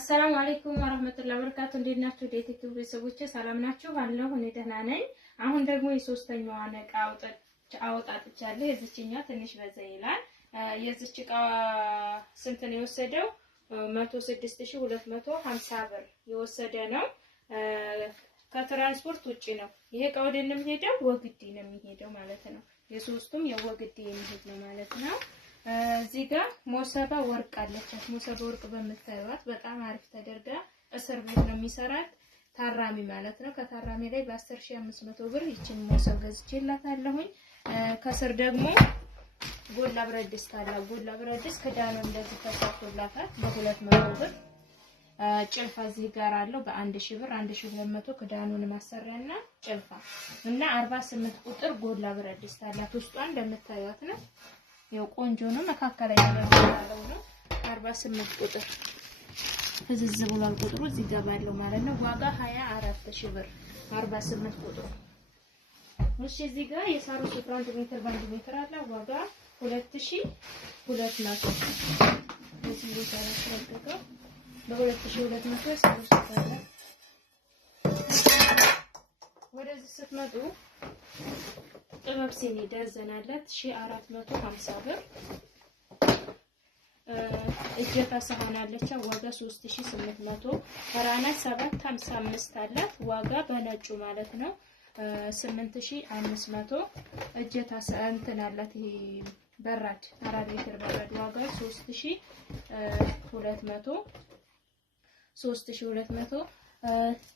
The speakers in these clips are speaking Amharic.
አሰላሙ አለይኩም ወራህመቱላሂ ወበረካቱ። እንዴት ናችሁ? ዩቲዩብ ቤተሰቦቼ ሰላም ናችሁ? አለሁ እኔ ደህና ነኝ። አሁን ደግሞ የሶስተኛዋን እቃ አውጣጥቻለሁ። የዚችኛው ትንሽ በዛ ይላል። የዚች እቃ ስንት ነው የወሰደው? 106250 ብር የወሰደ ነው። ከትራንስፖርት ውጪ ነው። ይሄ እቃ ወደ የሚሄደው ወግዲ ነው የሚሄደው ማለት ነው። የሶስቱም የወግዲ የሚሄድ ነው ማለት ነው። እዚህ ጋር ሞሰባ ወርቅ አለቻት። ሞሰባ ወርቅ በምታዩት በጣም አሪፍ ተደርጋ እስር ቤት ነው የሚሰራት ታራሚ ማለት ነው። ከታራሚ ላይ በ10500 ብር ይችን ሞሰብ ገዝቼላታለሁኝ። ከስር ደግሞ ጎላ ብረት ድስት አለ። ጎላ ብረት ድስት ክዳኑ እንደዚህ ተሰርቶላታል በ200 ብር። ጭልፋ እዚህ ጋር አለው በ1000 ብር 1200 ክዳኑን ማሰሪያና ጭልፋ እና 48 ቁጥር ጎላ ብረት ድስት አላት። ውስጧ እንደምታዩት ነው። ያው ቆንጆ ነው። መካከለኛ ያለው ነው። 48 ቁጥር ፍዝዝ ብሏል ቁጥሩ እዚህ ጋር ባለው ማለት ነው። ዋጋ 24000 ብር 48 ቁጥሩ። እሺ እዚህ ጋር የሳሩ ሱፍራን ሜትር ባንድ ሜትር አለ። ዋጋ 2200 እዚህ ቦታ ላይ ተረጋጋ በ2200 ሳሩ ሱፍራን። ወደዚህ ስትመጡ ጥበብ ሲኒ ደርዘን አላት 1450 ብር። እጀታ ሰሃን አለች ዋጋ 3800። ራና 755 አላት ዋጋ በነጩ ማለት ነው 8500። እጀታ እንትን አላት ይሄ በራድ 4 ሊትር በራድ ዋጋ 3200።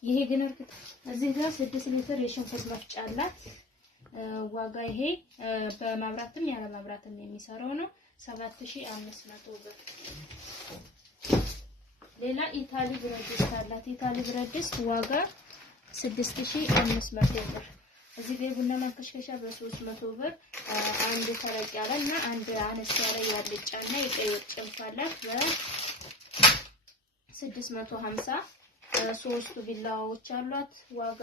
ይሄ ግን እርግጥ እዚህ ጋር 6 ሊትር የሽንኩርት መፍጫ አላት። ዋጋ ይሄ በማብራትም ያለ ማብራትም የሚሰራው ነው 7500 ብር። ሌላ ኢታሊ ብረት ድስት አላት። ኢታሊ ብረት ድስት ዋጋ 6500 ብር። እዚህ ጋር ቡና ማንከሽከሻ በ300 ብር። አንድ ተለቅ ያለና አንድ አነስ ያለ ያልጫና የቀይ ወጥ ጭልፋ አላት በ650። ሶስቱ ቢላዋዎች አሏት ዋጋ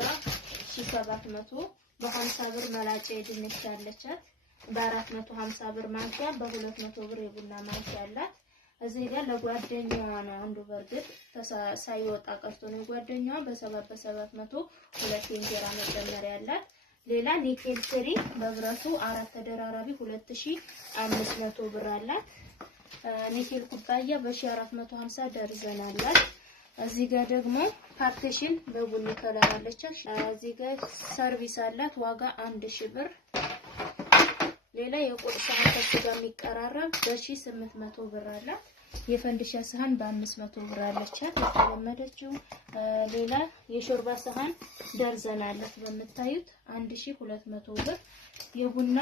1700። በ50 ብር መላጫ የድንች ያለቻት በ450 ብር ማንኪያ በ200 ብር የቡና ማንኪያ አላት። እዚህ ጋር ለጓደኛዋ ነው አንዱ በርግጥ ሳይወጣ ቀርቶ ነው ጓደኛዋ በ700 ሁለት የእንጀራ መጨመሪያ አላት። ሌላ ኒኬል ትሪ በብረቱ 4 ተደራራቢ 2500 ብር አላት። ኒኬል ኩባያ በ1450 ደርዘን አላት። እዚህ ጋር ደግሞ ፓርቲሽን በቡኒ ከለር አለች። እዚህ ጋር ሰርቪስ አላት ዋጋ 1000 ብር። ሌላ የቁርስ ሰሃን ከሱ ጋር የሚቀራረብ በ1800 ብር አላት። የፈንዲሻ ሰሃን በ500 ብር አለቻት የተለመደችው። ሌላ የሾርባ ሰሃን ደርዘን አላት በምታዩት 1200 ብር። የቡና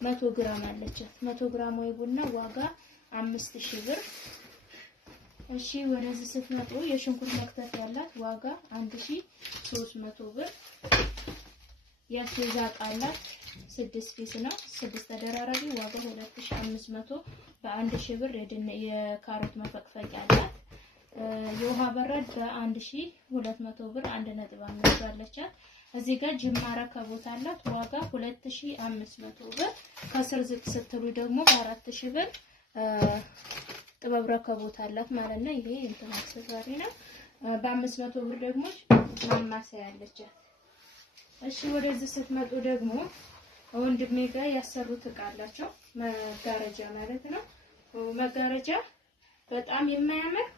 100 ግራም አለቻት 100 ግራም የቡና ዋጋ 5000 ብር። እሺ ወደዚህ ስትመጡ የሽንኩርት መክተፍ ያላት ዋጋ 1300 ብር። ያስይዛ ቃላት 6 ፒስ ነው 6 ተደራራቢ ዋጋ 2500 በ1000 ብር። የካሮት መፈቅፈቂያ አላት። የውሃ በረድ በ1200 ብር 1.5 አለቻት። እዚህ ጋር ጅማ ረከቦት አላት ዋጋ 2500 ብር። ከስር ዝቅ ስትሉ ደግሞ በ4000 ብር ጥበብ ረከቦት አላት ማለት ነው። ይሄ እንትን አክሰሰሪ ነው። በ500 ብር ደግሞ ማማሰያ አለቻት። እሺ ወደዚህ ስትመጡ ደግሞ ወንድሜ ጋር ያሰሩት እቃ አላቸው መጋረጃ ማለት ነው። መጋረጃ በጣም የማያምር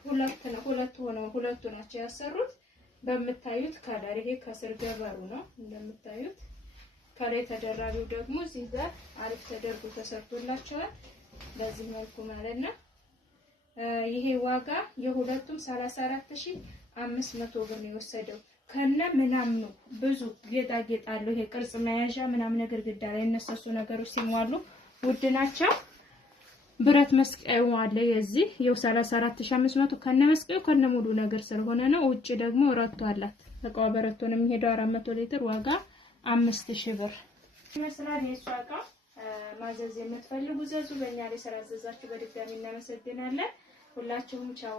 ሁለቱ ናቸው ያሰሩት በምታዩት ከለር። ይሄ ከስር ገበሩ ነው እንደምታዩት። ከላይ ተደራቢው ደግሞ እዚህ ጋር አሪፍ ተደርጎ ተሰርቶላቸዋል በዚህ መልኩ ማለት ነው። ይሄ ዋጋ የሁለቱም 34500 ብር ነው የወሰደው ከነ ምናምኑ ብዙ ጌጣጌጥ አለው። ይሄ ቅርጽ መያዣ ምናምን ግድግዳ ላይ እነሱ ነገሮች ሲሟሉ ውድ ናቸው። ብረት መስቀያው አለ የዚህ የው 34500 ከነ መስቀያው ከነ ሙሉ ነገር ስለሆነ ነው። ውጪ ደግሞ ረቶ አላት። እቃው በረቶ ነው የሚሄደው 400 ሊትር ዋጋ 5000 ብር ይመስላል። የሷ እቃ ማዘዝ የምትፈልጉ ዘዙ። በእኛ ላይ ስራ አዘዛችሁ በድጋሚ እናመሰግናለን። ሁላችሁም ቻው።